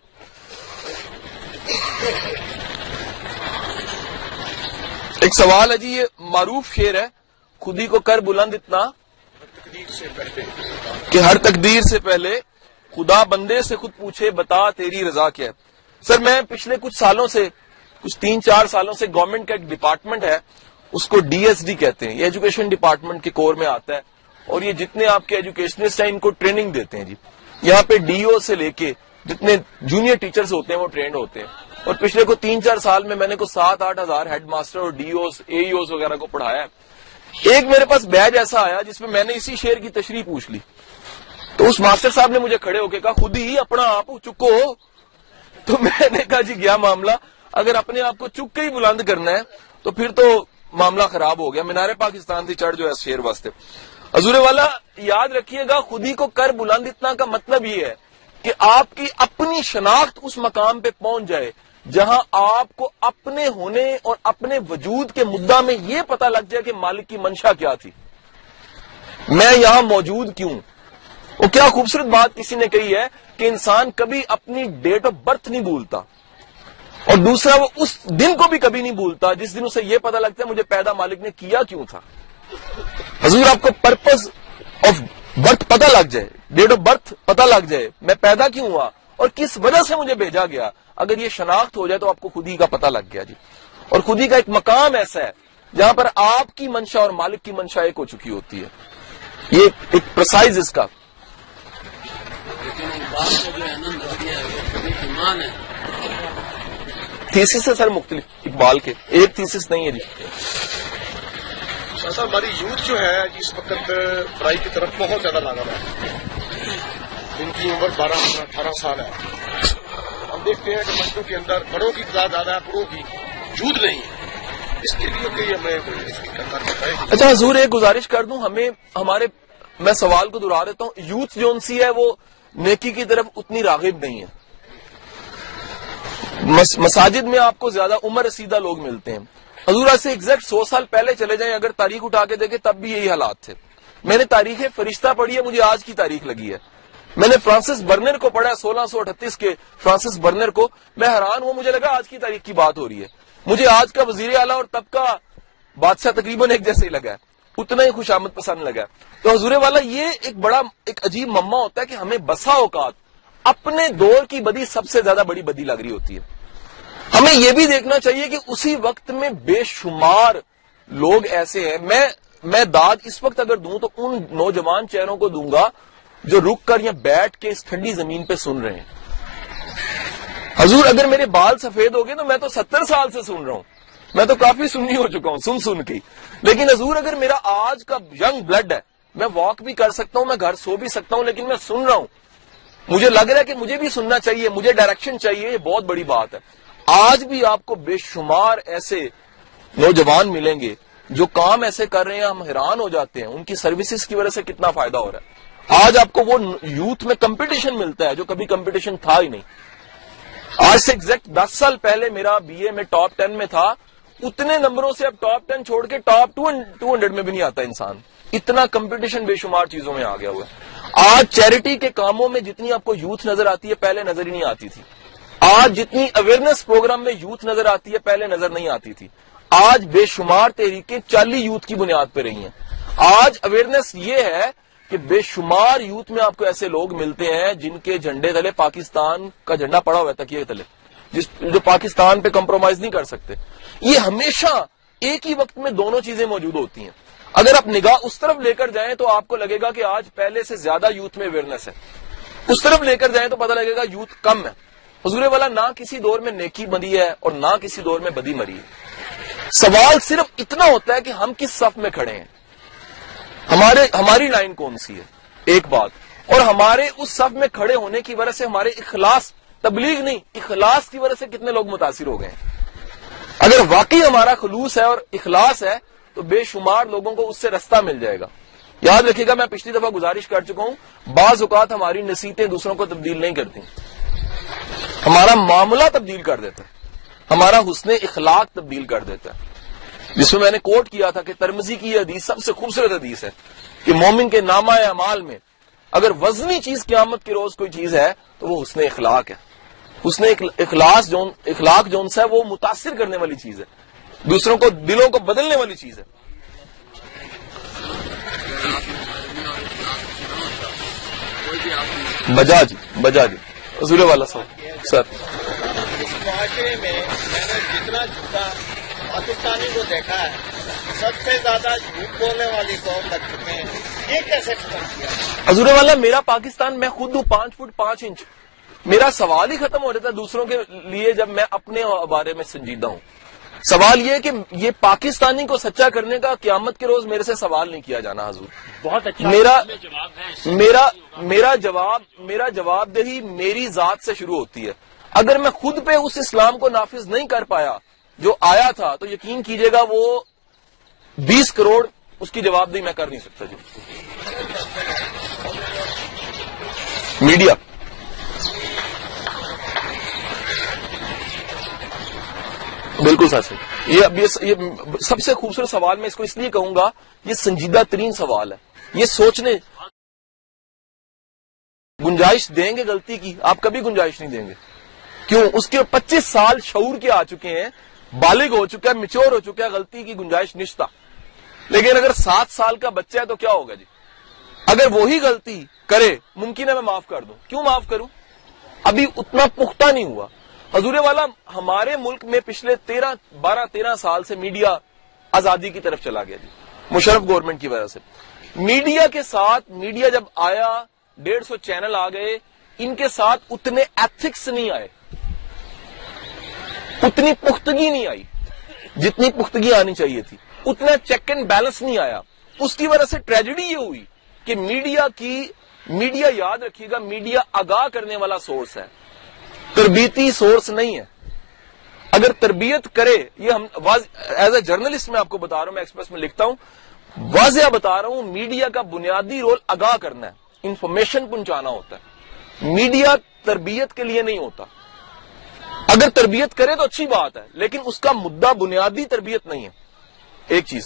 ایک سوال ہے جی، یہ معروف شعر ہے، خودی کو کر بلند اتنا کہ ہر تقدیر سے پہلے خدا بندے سے خود پوچھے بتا تیری رضا کیا ہے۔ سر میں پچھلے کچھ سالوں سے، کچھ 3-4 سالوں سے گورنمنٹ کا ایک ڈپارٹمنٹ ہے، اس کو DSD کہتے ہیں، یہ ایجوکیشن ڈپارٹمنٹ کے کور میں آتا ہے، اور یہ جتنے آپ کے ایجوکیشنسٹ ہیں ان کو ٹریننگ دیتے ہیں جی۔ یہاں پہ DO سے لے کے جتنے جونیئر ٹیچرز ہوتے ہیں وہ ٹرینڈ ہوتے ہیں، اور پچھلے کو 3-4 سال میں نے کو 7-8 ہزار ہیڈ ماسٹر اور DOs AEOs وغیرہ کو پڑھایا ہے۔ ایک میرے پاس بیج ایسا آیا جس میں نے اسی شعر کی تشریح پوچھ لی، تو اس ماسٹر صاحب نے مجھے کھڑے ہو کے کہا خود ہی اپنا آپ چکو ہو۔ تو میں نے کہا جی کیا معاملہ، اگر اپنے آپ کو چک کے ہی بلند کرنا ہے تو پھر تو معاملہ خراب ہو گیا، مینار پاکستان سے چڑھ جو ہے شعر واسطے۔ حضور والا یاد رکھیے گا، خودی کو کر بلند اتنا کا مطلب یہ ہے کہ آپ کی اپنی شناخت اس مقام پہ پہنچ جائے جہاں آپ کو اپنے ہونے اور اپنے وجود کے مدعا میں یہ پتہ لگ جائے کہ مالک کی منشا کیا تھی، میں یہاں موجود کیوں۔ وہ کیا خوبصورت بات کسی نے کہی ہے کہ انسان کبھی اپنی ڈیٹ آف برتھ نہیں بھولتا، اور دوسرا وہ اس دن کو بھی کبھی نہیں بھولتا جس دن اسے یہ پتہ لگتا ہے مجھے پیدا مالک نے کیا کیوں تھا. حضور آپ کو پرپز آف برتھ پتہ لگ جائے, ڈیٹ آف برتھ پتہ لگ جائے, میں پیدا کیوں ہوا اور کس وجہ سے مجھے بھیجا گیا, اگر یہ شناخت ہو جائے تو آپ کو خود ہی کا پتہ لگ گیا جی. اور خود ہی کا ایک مقام ایسا ہے جہاں پر آپ کی منشا اور مالک کی منشا ایک ہو چکی ہوتی ہے. یہ ایک پرسائز اس کا تھیسس ہے سر, مختلف اقبال کے, ایک تھیسس نہیں ہے جی. سر ہماری یوتھ جو ہے اس وقت پڑھائی کی طرف بہت زیادہ لاگا ہے, ان کی عمر 12-18 سال ہے. ہم دیکھتے ہیں کہ بچوں کے اندر بڑوں کی تعداد زیادہ ہے, بڑوں کی یوتھ نہیں ہے. اس کے لیے کہ ہمیں کرنا چاہتا ہے. اچھا حضور ایک گزارش کر دوں, ہمیں ہمارے میں سوال کو دہرا دیتا ہوں, یوتھ جو ان سی ہے وہ نیکی کی طرف اتنی راغب نہیں ہے. مساجد میں آپ کو زیادہ عمر رسیدہ لوگ ملتے ہیں. حضور آج سے ایگزیکٹ 100 سال پہلے چلے جائیں, اگر تاریخ اٹھا کے دیکھیں تب بھی یہی حالات تھے. میں نے تاریخ فرشتہ پڑھی ہے, مجھے آج کی تاریخ لگی ہے. میں نے فرانسس برنر کو پڑھا 1638 کے فرانسس برنر کو, میں حیران ہوں, مجھے لگا آج کی تاریخ کی بات ہو رہی ہے. مجھے آج کا وزیر اعلیٰ اور تب کا بادشاہ تقریباً ایک جیسے ہی لگا ہے, اتنا ہی خوش آمد پسند لگا. تو حضور والا یہ ایک عجیب مما ہوتا ہے کہ ہمیں بسا اوقات اپنے دور کی بدی سب سے زیادہ بڑی بدی لگ رہی ہوتی ہے. ہمیں یہ بھی دیکھنا چاہیے کہ اسی وقت میں بے شمار لوگ ایسے ہیں, میں داد اس وقت اگر دوں تو ان نوجوان چہروں کو دوں گا جو رک کر یا بیٹھ کے اس ٹھنڈی زمین پہ سن رہے ہیں. حضور اگر میرے بال سفید ہو گئے تو میں تو 70 سال سے سن رہا ہوں, میں تو کافی سننی ہو چکا ہوں سن کے. لیکن حضور اگر میرا آج کا ینگ بلڈ ہے, میں واک بھی کر سکتا ہوں, میں گھر سو بھی سکتا ہوں, لیکن میں سن رہا ہوں, مجھے لگ رہا ہے کہ مجھے بھی سننا چاہیے, مجھے ڈائریکشن چاہیے, یہ بہت بڑی بات ہے. آج بھی آپ کو بے شمار ایسے نوجوان ملیں گے جو کام ایسے کر رہے ہیں, ہم حیران ہو جاتے ہیں ان کی سروسز کی وجہ سے کتنا فائدہ ہو رہا ہے. آج آپ کو وہ یوتھ میں کمپٹیشن ملتا ہے جو کبھی کمپٹیشن تھا ہی نہیں. آج سے ایگزیکٹ 10 سال پہلے میرا بی اے میں ٹاپ 10 میں تھا, اتنے نمبروں سے اب ٹاپ 10 چھوڑ کے ٹاپ 200 میں بھی نہیں آتا انسان. اتنا کمپٹیشن بے شمار چیزوں میں آ گیا ہوا ہے. آج چیریٹی کے کاموں میں جتنی آپ کو یوتھ نظر آتی ہے پہلے نظر ہی نہیں آتی تھی. آج جتنی اویئرنیس پروگرام میں یوتھ نظر آتی ہے پہلے نظر نہیں آتی تھی. آج بے شمار تحریکیں 40 یوتھ کی بنیاد پہ رہی ہیں. آج اویئرنیس یہ ہے کہ بے شمار یوتھ میں آپ کو ایسے لوگ ملتے ہیں جن کے جھنڈے تلے پاکستان کا جھنڈا پڑا ہوا ہے تکیے تلے, جو پاکستان پہ کمپرومائز نہیں کر سکتے. یہ ہمیشہ ایک ہی وقت میں دونوں چیزیں موجود ہوتی ہیں. اگر آپ نگاہ اس طرف لے کر جائیں تو آپ کو لگے گا کہ آج پہلے سے زیادہ یوتھ میں اویئرنیس ہے, اس طرف لے کر جائیں تو پتہ لگے گا یوتھ کم ہے. حضور والا نہ کسی دور میں نیکی بندی ہے اور نہ کسی دور میں بدی مری ہے. سوال صرف اتنا ہوتا ہے کہ ہم کس صف میں کھڑے ہیں, ہماری لائن کون سی ہے, ایک بات. اور ہمارے اس صف میں کھڑے ہونے کی وجہ سے ہمارے اخلاص, تبلیغ نہیں, اخلاص کی وجہ سے کتنے لوگ متاثر ہو گئے ہیں. اگر واقعی ہمارا خلوص ہے اور اخلاص ہے تو بے شمار لوگوں کو اس سے رستہ مل جائے گا. یاد رکھیے گا, میں پچھلی دفعہ گزارش کر چکا ہوں, بعض اوقات ہماری نصیحتیں دوسروں کو تبدیل نہیں کرتی, ہمارا معاملہ تبدیل کر دیتا ہے, ہمارا حسن اخلاق تبدیل کر دیتا ہے. جس میں نے کوٹ کیا تھا کہ ترمذی کی یہ حدیث سب سے خوبصورت حدیث ہے کہ مومن کے نامہ اعمال میں اگر وزنی چیز قیامت کے روز کوئی چیز ہے تو وہ حسن اخلاق ہے. حسن اخلاق جو ہے وہ متاثر کرنے والی چیز ہے, دوسروں کو دلوں کو بدلنے والی چیز ہے. بجا جی حضور والا صاحب سر. اس معاشرے میں نے جتنا جھوٹا پاکستانی کو دیکھا ہے, سب سے زیادہ جھوٹ بولنے والی قوم لگ چکے ہیں. یہ کیسے ختم کیا حضور والا؟ میرا پاکستان, میں خود ہوں 5 فٹ 5 انچ, میرا سوال ہی ختم ہو جاتا ہے دوسروں کے لیے جب میں اپنے بارے میں سنجیدہ ہوں. سوال یہ کہ یہ پاکستانی کو سچا کرنے کا قیامت کے روز میرے سے سوال نہیں کیا جانا. حضور بہت اچھا میرا جواب دہی میری ذات سے شروع ہوتی ہے. اگر میں خود پہ اس اسلام کو نافذ نہیں کر پایا جو آیا تھا تو یقین کیجئے گا وہ 20 کروڑ اس کی جواب دہی میں کر نہیں سکتا. جی میڈیا بالکل سچ ہے. یہ سب سے خوبصورت سوال میں اس کو اس لیے کہوں گا, یہ سنجیدہ ترین سوال ہے. یہ سوچنے گنجائش دیں گے غلطی کی, آپ کبھی گنجائش نہیں دیں گے کیوں؟ اس کے 25 سال شعور کے آ چکے ہیں، بالغ ہو چکا ہے، میچور ہو چکا ہے، غلطی کی گنجائش نشتا. لیکن اگر 7 سال کا بچہ ہے تو کیا ہوگا جی؟ اگر وہی غلطی کرے ممکن ہے میں معاف کر دوں. کیوں معاف کروں؟ ابھی اتنا پختہ نہیں ہوا. حضور والا ہمارے ملک میں پچھلے 12-13 سال سے میڈیا آزادی کی طرف چلا گیا جی، مشرف گورنمنٹ کی وجہ سے. میڈیا کے ساتھ، میڈیا جب آیا 150 چینل آ گئے، ان کے ساتھ اتنے ایتھکس نہیں آئے، اتنی پختگی نہیں آئی جتنی پختگی آنی چاہیے تھی، اتنا چیک اینڈ بیلنس نہیں آیا. اس کی وجہ سے ٹریجڈی یہ ہوئی کہ میڈیا یاد رکھیے گا، میڈیا آگاہ کرنے والا سورس ہے، تربیتی سورس نہیں ہے. اگر تربیت کرے، یہ ہم ایز اے جرنلسٹ میں آپ کو بتا رہا ہوں، میں ایکسپریس میں لکھتا ہوں، واضح بتا رہا ہوں، میڈیا کا بنیادی رول آگاہ کرنا ہے، انفارمیشن پہنچانا ہوتا ہے. میڈیا تربیت کے لیے نہیں ہوتا. اگر تربیت کرے تو اچھی بات ہے، لیکن اس کا مدعا بنیادی تربیت نہیں ہے. ایک چیز.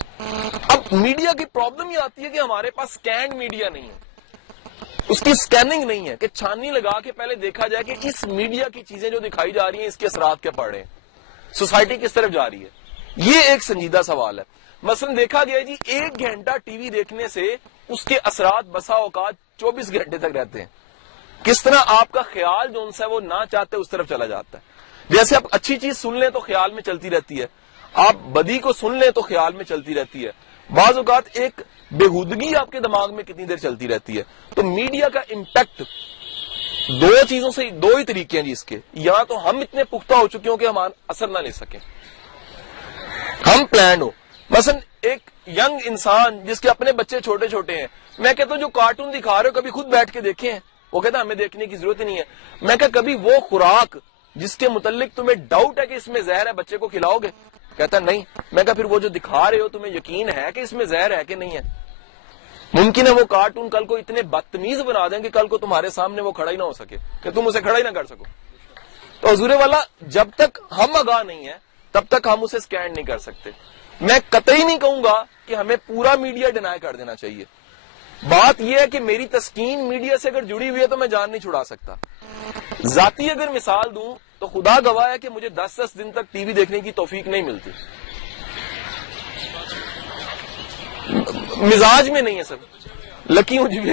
اب میڈیا کی پرابلم یہ آتی ہے کہ ہمارے پاس سکینڈ میڈیا نہیں ہے، اس کی سکیننگ نہیں ہے کہ چھاننی لگا کے پہلے دیکھا جائے کہ اس میڈیا کی چیزیں جو دکھائی جا رہی ہیں اس کے اثرات کیا پڑ رہے ہیں، سوسائٹی کس طرف جا رہی ہے. یہ ایک سنجیدہ سوال ہے. مثلا دیکھا گیا جی 1 گھنٹہ ٹی وی دیکھنے سے اس کے اثرات بسا اوقات 24 گھنٹے تک رہتے ہیں. کس طرح آپ کا خیال جو ان سے وہ نہ چاہتے اس طرف چلا جاتا ہے. جیسے آپ اچھی چیز سن لیں تو خیال میں چلتی رہتی ہے، آپ بدی کو سن لیں تو خیال میں چلتی رہتی ہے. بعض اوقات ایک بےہودگی آپ کے دماغ میں کتنی دیر چلتی رہتی ہے. تو میڈیا کا امپیکٹ 2 چیزوں سے، 2 ہی طریقے ہیں جی اس کے. یا تو ہم اتنے پختہ ہو چکے ہوں کہ ہمارا اثر نہ لے سکیں، ہم پلانڈ ہو. مثلا ایک ینگ انسان جس کے اپنے بچے چھوٹے چھوٹے ہیں، میں کہتا ہوں جو کارٹون دکھا رہے ہو کبھی خود بیٹھ کے دیکھیں ہیں. وہ کہتا ہے ہمیں دیکھنے کی ضرورت ہی نہیں ہے. میں کہا کبھی وہ خوراک جس کے متعلق تمہیں ڈاؤٹ ہے کہ اس میں زہر ہے بچے کو کھلاؤ گے؟ کہتا نہیں. میں کہا پھر وہ جو دکھا رہے ہو تمہیں یقین ہے کہ اس میں زہر ہے کہ نہیں ہے؟ ممکن ہے وہ کارٹون کل کو اتنے بدتمیز بنا دیں کہ کل کو تمہارے سامنے وہ کھڑا ہی نہ ہو سکے، کہ تم اسے کھڑا ہی نہ کر سکو. تو حضور والا جب تک ہم آگاہ نہیں ہیں تب تک ہم اسے سکینڈ نہیں کر سکتے. میں قطعی نہیں کہوں گا کہ ہمیں پورا میڈیا ڈینائی کر دینا چاہیے. بات یہ ہے کہ میری تسکین میڈیا سے اگر جڑی ہوئی ہے تو میں جان نہیں چھڑا سکتا. ذاتی اگر مثال دوں تو خدا گواہ ہے کہ مجھے 10 دن تک ٹی وی دیکھنے کی توفیق نہیں ملتی. مزاج میں نہیں ہے سر، لکی ہوں جی.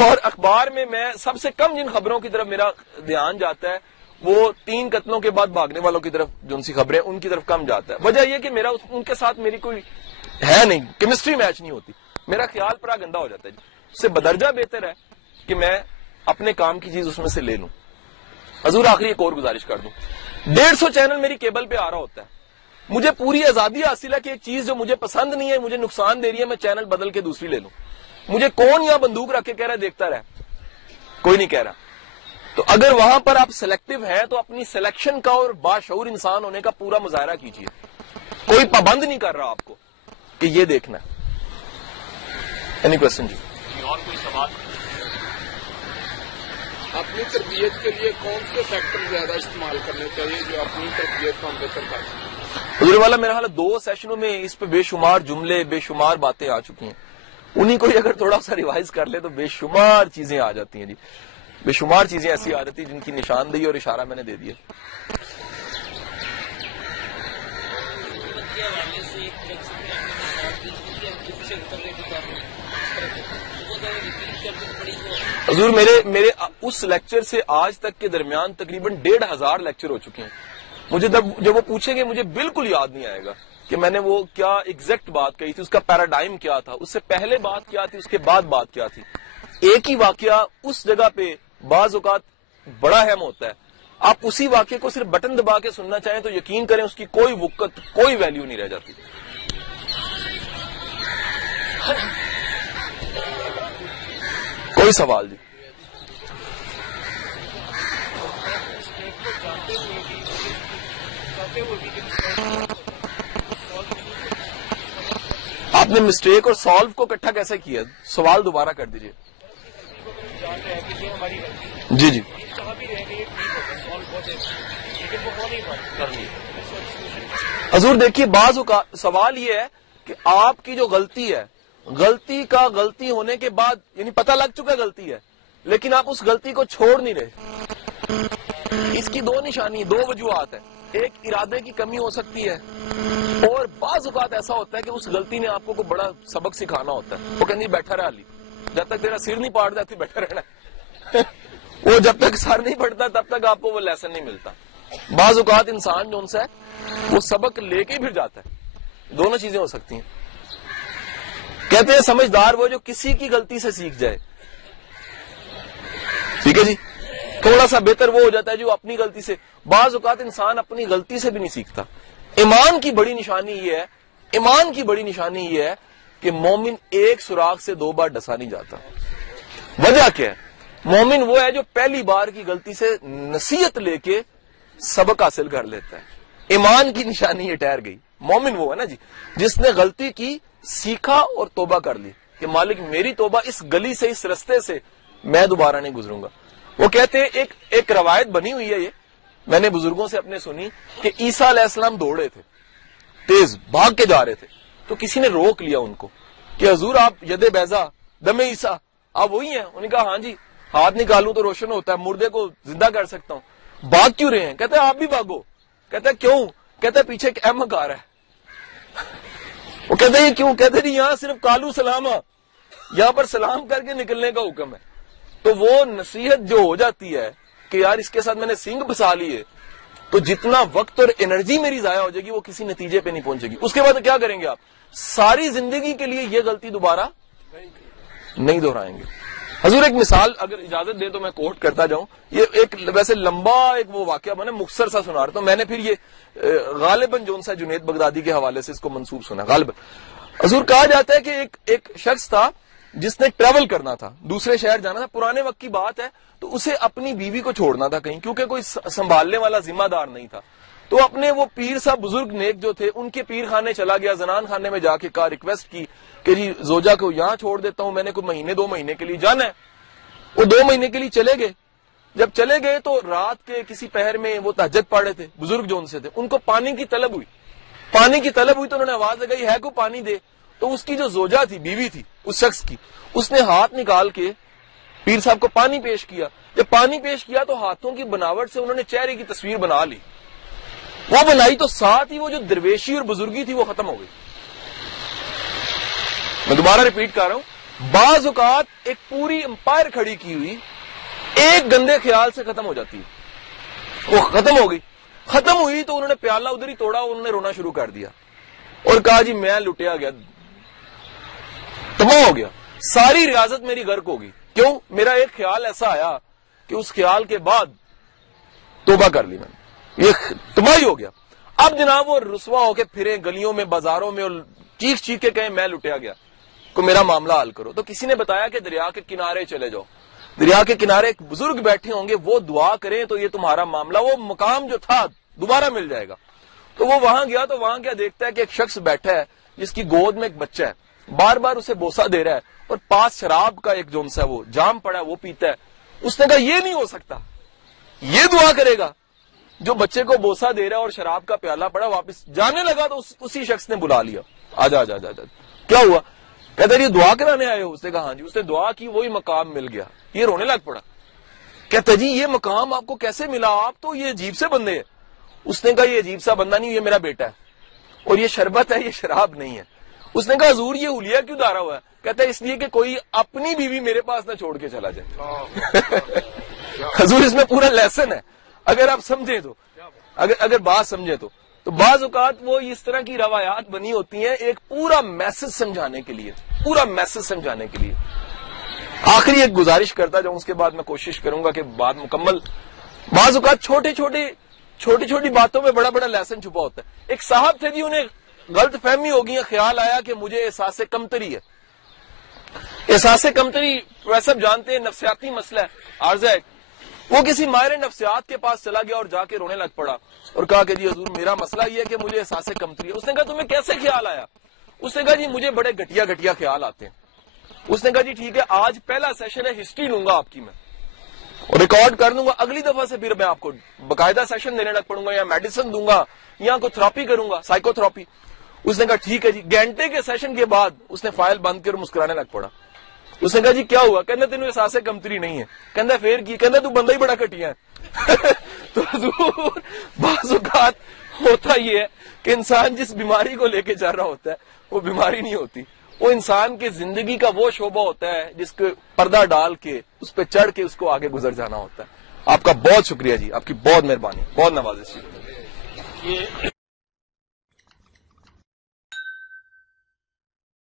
اور اخبار میں سب سے کم جن خبروں کی طرف میرا دھیان جاتا ہے وہ 3 قتلوں کے بعد بھاگنے والوں کی طرف، جو ان سی خبریں ان کی طرف کم جاتا ہے. وجہ یہ کہ میرا ان کے ساتھ میری کوئی ہے نہیں، کیمسٹری میچ نہیں ہوتی. میرا خیال پورا گندا ہو جاتا ہے. اس سے بدرجہ بہتر ہے کہ میں اپنے کام کی چیز اس میں سے لے لوں. حضور آخری ایک اور گزارش کر دوں، 150 چینل میری کیبل پہ آ رہا ہوتا ہے. مجھے پوری آزادی حاصل ہے کہ ایک چیز جو مجھے پسند نہیں ہے، مجھے نقصان دے رہی ہے، میں چینل بدل کے دوسری لے لوں. مجھے کون یہاں بندوق رکھ کے کہہ رہا ہے دیکھتا رہے؟ کوئی نہیں کہہ رہا. تو اگر وہاں پر آپ سلیکٹو ہیں تو اپنی سلیکشن کا اور باشعور انسان ہونے کا پورا مظاہرہ کیجیے. کوئی پابند نہیں کر رہا آپ کو کہ یہ دیکھنا ہے. اینی کوشچن جی؟ اور کوئی سوال؟ اپنی تربیت کے لیے کون سے فیکٹر زیادہ استعمال کرنے چاہیے جو اپنی تربیت کو ہم بہتر کر سکیں؟ حضور والا میرا حال 2 سیشنوں میں اس پہ بے شمار جملے، بے شمار باتیں آ چکی ہیں. انہیں کوئی اگر تھوڑا سا ریوائز کر لے تو بے شمار چیزیں آ جاتی ہیں جی. بے شمار چیزیں ایسی آ جاتی ہیں جن کی نشاندہی اور اشارہ میں نے دے دیا. حضور میرے اس لیکچر سے آج تک کے درمیان تقریباً 1,500 لیکچر ہو چکے ہیں. مجھے جب وہ پوچھیں گے مجھے بالکل یاد نہیں آئے گا کہ میں نے وہ کیا ایگزیکٹ بات کہی تھی، اس کا پیراڈائم کیا تھا، اس سے پہلے بات کیا تھی، اس کے بعد بات کیا تھی. ایک ہی واقعہ اس جگہ پہ بعض اوقات بڑا اہم ہوتا ہے. آپ اسی واقعے کو صرف بٹن دبا کے سننا چاہیں تو یقین کریں اس کی کوئی وقت، کوئی ویلیو نہیں رہ جاتی. کوئی سوال جی؟ آپ نے مسٹیک اور سالو کو اکٹھا کیسے کیا؟ سوال دوبارہ کر دیجئے. جی جی. حضور دیکھیے بعض اوقات سوال یہ ہے کہ آپ کی جو غلطی ہے، غلطی کا غلطی ہونے کے بعد یعنی پتہ لگ چکا غلطی ہے، لیکن آپ اس غلطی کو چھوڑ نہیں رہے. اس کی دو نشانی، دو وجوہات ہیں. ایک ارادے کی کمی ہو سکتی ہے، اور بعض اوقات ایسا ہوتا ہے کہ اس غلطی نے آپ کو کوئی بڑا سبق سکھانا ہوتا ہے. وہ کہنی بیٹھا رہا علی، جب تک تیرا سر نہیں پاٹ جاتی بیٹھا رہنا. وہ جب تک سر نہیں پڑتا تب تک آپ کو وہ لیسن نہیں ملتا. بعض اوقات انسان جو ان سے وہ سبق لے کے پھر جاتا ہے. دونوں چیزیں ہو سکتی ہیں. کہتے ہیں سمجھدار وہ جو کسی کی غلطی سے سیکھ جائے. ٹھیک ہے جی، تھوڑا سا بہتر وہ ہو جاتا ہے جو اپنی غلطی سے. بعض اوقات انسان اپنی غلطی سے بھی نہیں سیکھتا. ایمان کی بڑی نشانی یہ ہے، ایمان کی بڑی نشانی یہ ہے کہ مومن ایک سوراخ سے دو بار ڈسا نہیں جاتا. وجہ کیا ہے؟ مومن وہ ہے جو پہلی بار کی غلطی سے نصیحت لے کے سبق حاصل کر لیتا ہے. ایمان کی نشانی یہ ٹھہر گئی. مومن وہ ہے نا جی جس نے غلطی کی، سیکھا اور توبہ کر لی کہ مالک میری توبہ، اس گلی سے اس رستے سے میں دوبارہ نہیں گزروں گا. وہ کہتے ہیں ایک روایت بنی ہوئی ہے، یہ میں نے بزرگوں سے اپنے سنی کہ عیسیٰ علیہ السلام دوڑے تھے، تیز بھاگ کے جا رہے تھے، تو کسی نے روک لیا ان کو کہ حضور آپ ید بیضا دم عیسیٰ آپ وہی ہیں؟ انہوں نے کہا ہاں جی، ہاتھ نکالوں تو روشن ہوتا ہے، مردے کو زندہ کر سکتا ہوں. بھاگ کیوں رہے ہیں؟ کہتے ہیں آپ بھی بھاگو. کہتے ہیں کیوں؟ کہتے ہیں پیچھے ایک احمق آ رہا ہے. وہ کہتے ہیں کیوں؟ کہتے ہیں یہاں صرف کالو سلام، یہاں پر سلام کر کے نکلنے کا حکم ہے. تو وہ نصیحت جو ہو جاتی ہے کہ یار اس کے ساتھ میں نے سنگ پھنسا لیے، تو جتنا وقت اور انرجی میری ضائع ہو جائے گی وہ کسی نتیجے پہ نہیں پہنچے گی. اس کے بعد کیا کریں گے آپ؟ ساری زندگی کے لیے یہ غلطی دوبارہ نہیں دہرائیں گے. حضور ایک مثال اگر اجازت دیں تو میں کوٹ کرتا جاؤں. یہ ایک ویسے لمبا ایک وہ واقعہ میں نے مختصر سا سنا رہا ہوں. میں نے پھر یہ غالباً جو سا جنید بغدادی کے حوالے سے اس کو منسوب سنا. غالباً حضور کہا جاتا ہے کہ ایک شخص تھا جس نے ٹریول کرنا تھا، دوسرے شہر جانا تھا. پرانے وقت کی بات ہے، تو اسے اپنی بیوی کو چھوڑنا تھا کہیں، کیونکہ کوئی سنبھالنے والا ذمہ دار نہیں تھا. تو اپنے وہ پیر صاحب بزرگ نیک جو تھے ان کے پیر خانے چلا گیا، زنان خانے میں جا کے کہا، ریکویسٹ کی کہ جی زوجہ کو یہاں چھوڑ دیتا ہوں، میں نے کوئی مہینے 2 مہینے کے لیے جانا ہے. وہ 2 مہینے کے لیے چلے گئے. جب چلے گئے تو رات کے کسی پہر میں وہ تہجد پڑھ رہے تھے. بزرگ جو ان سے تھے ان کو پانی کی طلب ہوئی. پانی کی طلب ہوئی تو انہوں نے آواز لگائی ہے کو پانی دے. تو اس کی جو زوجہ تھی، بیوی تھی اس شخص کی، اس نے ہاتھ نکال کے پیر صاحب کو پانی پیش کیا. جب پانی پیش کیا تو ہاتھوں کی بناوٹ سے انہوں نے چہرے کی تصویر بنا لی. وہ بنائی تو ساتھ ہی وہ جو درویشی اور بزرگی تھی وہ ختم ہو گئی. میں دوبارہ ریپیٹ کر رہا ہوں، بعض اوقات ایک پوری امپائر کھڑی کی ہوئی ایک گندے خیال سے ختم ہو جاتی ہے. وہ ختم ہو گئی. ختم ہوئی تو انہوں نے پیالہ ادھر ہی توڑا، انہوں نے رونا شروع کر دیا اور کہا جی میں لٹیا گیا، تباہ ہو گیا، ساری ریاضت میری غرق ہوگی. کیوں؟ میرا ایک خیال ایسا آیا کہ اس خیال کے بعد توبہ کر لی میں نے، یہ تباہی ہو گیا. اب جناب وہ رسوا ہو کے پھرے گلیوں میں بازاروں میں اور چیخ چیخ کے کہیں میں لٹیا گیا، کو میرا معاملہ حل کرو. تو کسی نے بتایا کہ دریا کے کنارے چلے جاؤ. دریا کے کنارے ایک بزرگ بیٹھے ہوں گے، وہ دعا کریں تو یہ تمہارا معاملہ، وہ مقام جو تھا دوبارہ مل جائے گا. تو وہ وہاں گیا تو وہاں کیا دیکھتا ہے کہ ایک شخص بیٹھا ہے جس کی گود میں ایک بچہ ہے، بار بار اسے بوسہ دے رہا ہے اور پاس شراب کا ایک جونسا ہے وہ جام پڑا ہے وہ پیتا ہے. اس نے کہا یہ نہیں ہو سکتا، یہ دعا کرے گا جو بچے کو بوسہ دے رہا ہے اور شراب کا پیالہ پڑا. واپس جانے لگا تو اسی شخص نے بلا لیا، آجا آجا آجا. کیا ہوا؟ کہتا ہے یہ دعا کرانے آئے ہو؟ اس نے کہا ہاں جی. اس نے دعا کی، وہی مقام مل گیا. یہ رونے لگ پڑا. کہتا جی یہ مقام آپ کو کیسے ملا؟ آپ تو یہ عجیب سے بندے ہیں. اس نے کہا یہ عجیب سا بندہ نہیں، یہ میرا بیٹا ہے اور یہ شربت ہے، یہ شراب نہیں ہے. اس نے کہا حضور یہ حلیہ کیوں دارا ہوا ہے؟ کہتا ہے اس لیے کہ کوئی اپنی بیوی میرے پاس نہ چھوڑ کے چلا جائے. حضور اس میں پورا لیسن ہے اگر آپ سمجھیں تو، اگر بات سمجھیں تو بعض اوقات وہ اس طرح کی روایات بنی ہوتی ہیں ایک پورا میسج سمجھانے کے لیے، پورا میسج سمجھانے کے لیے. آخری ایک گزارش کرتا جاؤں، اس کے بعد میں کوشش کروں گا کہ بات مکمل. بعض اوقات چھوٹی چھوٹی باتوں میں بڑا بڑا لیسن چھپا ہوتا ہے. ایک صاحب تھے جی، انہیں غلط فہمی ہو گئی، خیال آیا کہ مجھے احساس کمتری ہے. احساس کمتری ویسے جانتے ہیں نفسیاتی مسئلہ ہے، عارضہ ہے. وہ کسی ماہر نفسیات کے پاس چلا گیا اور جا کے رونے لگ پڑا اور کہا کہ جی حضور میرا مسئلہ یہ ہے کہ مجھے احساس کمتری ہے. اس نے کہا تمہیں کیسے خیال آیا؟ اس نے کہا جی مجھے بڑے گھٹیا خیال آتے ہیں. اس نے کہا جی ٹھیک ہے، آج پہلا سیشن ہے، ہسٹری لوں گا آپ کی میں اور ریکارڈ کر دوں گا. اگلی دفعہ سے پھر میں آپ کو باقاعدہ سیشن دینے لگ پڑوں گا، یا میڈیسن دوں گا یا کوئی تھراپی کروں گا، سائیکو تھراپی. اس نے کہا ٹھیک ہے جی. گھنٹے کے سیشن کے بعد اس نے فائل بند کر مسکرانے لگ پڑا. اس نے کہا جی کیا ہوا؟ کہنا تینوں احساس کمتری نہیں ہے. کہنا پھر کی؟ کہنا تو بندہ ہی بڑا گھٹیا ہے. تو حضور بعض اوقات ہوتا یہ ہے کہ انسان جس بیماری کو لے کے جا رہا ہوتا ہے وہ بیماری نہیں ہوتی، وہ انسان کی زندگی کا وہ شعبہ ہوتا ہے جس کو پردہ ڈال کے اس پہ چڑھ کے اس کو آگے گزر جانا ہوتا ہے۔ آپ کا بہت شکریہ جی، آپ کی بہت مہربانی، بہت نوازش۔